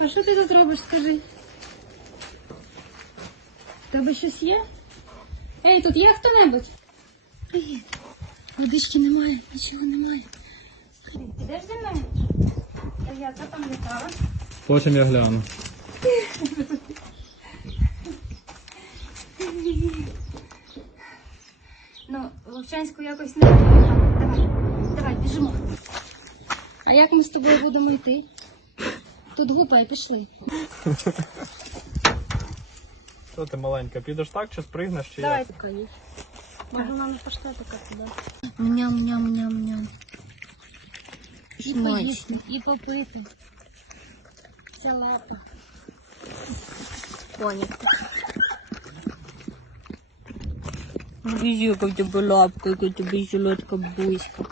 А що ти тут робиш, скажи? В тебе щось є? Ей, тут є хто-небудь? Привіт. Водички немає, нічого немає. Підеш зі мною? Та я там літала. Потім я гляну. Ну, Вовчанську якось не Давай, давай, біжимо. А як ми з тобою будемо йти? Тут гупай, пішли. Що ти маленька, підеш так чи спригнеш, чи Давай, як? конечно. Може, нам пошла така туди. Ням-ням-ням-ням. І поїсти, і попити. Це лапа. Коник. Вези, как тебе лапка, как тебе жилетка буська.